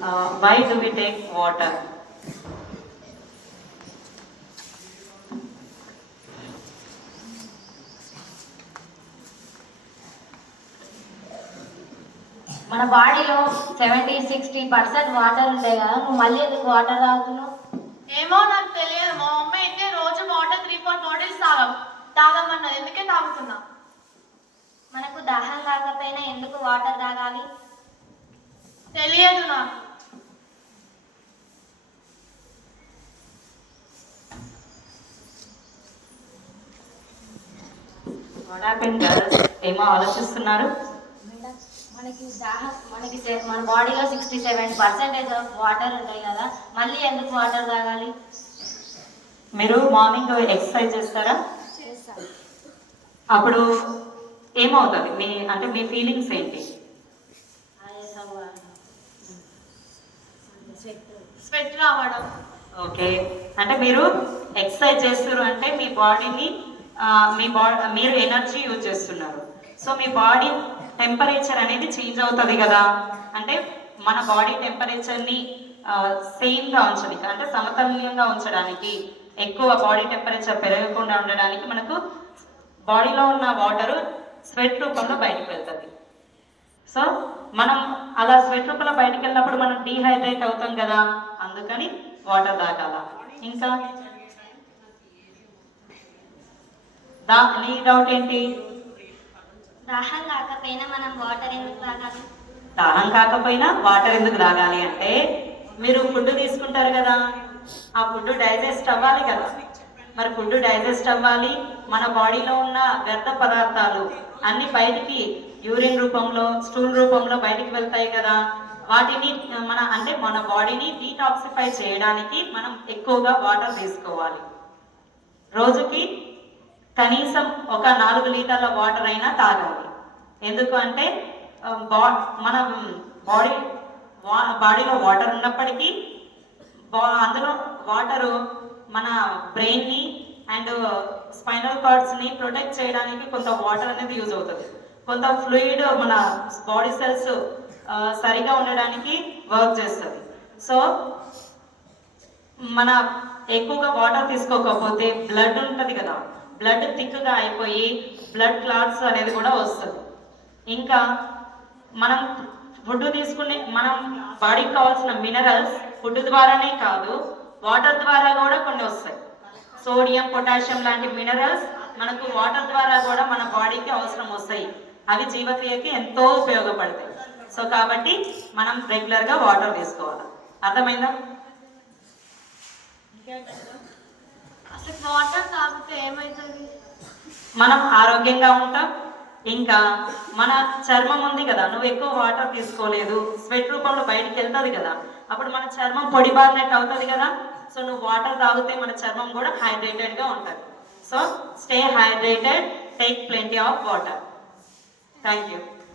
Why do we take water? మన బాడీలో 70-60% water ఉంటాయి కదా, నువ్వు మళ్ళీ ఎందుకు వాటర్ తాగుతున్నావు? ఏమో నాకు తెలియదు. మా మమ్మీ అయితే రోజు వాటర్ 3-4 బాటిల్స్ తాగమన్నది, ఎందుకే తాగుతున్నా. మనకు దాహం కాకపోయినా ఎందుకు వాటర్ తాగాలి? తెలియదు నాకు. ఏమో ఆలోచిస్తున్నారు. మన బాడీలో 67% వాటర్ ఉంటాయి కదా, మళ్ళీ ఎందుకు వాటర్ తాగాలి? మీరు మార్నింగ్ ఎక్సర్సైజ్ చేస్తారా? అప్పుడు ఏమవుతుంది మీ ఫీలింగ్స్ ఏంటి? స్వెట్ రావడం. ఓకే, అంటే మీరు ఎక్సర్సైజ్ చేస్తారు అంటే మీ బాడీని మీరు ఎనర్జీ యూజ్ చేస్తున్నారు. సో మీ బాడీ టెంపరేచర్ అనేది చేంజ్ అవుతుంది కదా. అంటే మన బాడీ టెంపరేచర్ని సేమ్గా ఉంచడానికి, అంటే సమతుల్యంగా ఉంచడానికి, ఎక్కువ బాడీ టెంపరేచర్ పెరగకుండా ఉండడానికి మనకు బాడీలో ఉన్న వాటరు స్వెట్ రూపంలో బయటకు వెళ్తుంది. సో మనం అలా స్వెట్ రూపంలో బయటకు వెళ్ళినప్పుడు మనం డీహైడ్రేట్ అవుతాం కదా, అందుకని వాటర్ తాగాల. ఇంకా నీ డౌట్ ఏంటి? దాహం కాకపోయినా మనం వాటర్ ఎందుకు తాగాలి? దాహం కాకపోయినా వాటర్ ఎందుకు తాగాలి అంటే, మీరు ఫుడ్ తీసుకుంటారు కదా, ఆ ఫుడ్ డైజెస్ట్ అవ్వాలి కదా. మరి ఫుడ్ డైజెస్ట్ అవ్వాలి, మన బాడీలో ఉన్న వ్యర్థ పదార్థాలు అన్ని బయటికి యూరిన్ రూపంలో, స్టూల్ రూపంలో బయటికి వెళ్తాయి కదా. వాటిని మన బాడీని డీటాక్సిఫై చేయడానికి మనం ఎక్కువగా వాటర్ తీసుకోవాలి. రోజుకి కనీసం ఒక 4 లీటర్ల వాటర్ అయినా తాగాలి. ఎందుకు అంటే మన బాడీలో వాటర్ ఉన్నప్పటికీ అందులో వాటరు మన బ్రెయిన్ని అండ్ స్పైనల్ కార్డ్స్ని ప్రొటెక్ట్ చేయడానికి కొంత వాటర్ అనేది యూజ్ అవుతుంది. కొంత ఫ్లూయిడ్ మన బాడీ సెల్స్ సరిగా ఉండడానికి వర్క్ చేస్తుంది. సో మన ఎక్కువగా వాటర్ తీసుకోకపోతే బ్లడ్ ఉంటుంది కదా, బ్లడ్ థిక్గా అయిపోయి బ్లడ్ క్లాట్స్ అనేది కూడా వస్తుంది. ఇంకా మనం ఫుడ్ తీసుకునే మనం బాడీకి కావాల్సిన మినరల్స్ ఫుడ్ ద్వారానే కాదు, వాటర్ ద్వారా కూడా కొన్ని వస్తాయి. సోడియం, పొటాషియం లాంటి మినరల్స్ మనకు వాటర్ ద్వారా కూడా మన బాడీకి అవసరం వస్తాయి. అవి జీవక్రియకి ఎంతో ఉపయోగపడతాయి. సో కాబట్టి మనం రెగ్యులర్గా వాటర్ తీసుకోవాలి. అర్థమైందా? అసలు వాటర్ తాగితే ఏమవుతుంది? మనం ఆరోగ్యంగా ఉంటాం. ఇంకా మన చర్మం ఉంది కదా, నువ్వు ఎక్కువ వాటర్ తీసుకోలేదు, స్వెట్ రూపంలో బయటికి వెళ్తుంది కదా, అప్పుడు మన చర్మం పొడిబారినట్టు అవుతుంది కదా. సో నువ్వు వాటర్ తాగితే మన చర్మం కూడా హైడ్రేటెడ్గా ఉంటుంది. So stay hydrated, take plenty of water. Thank you.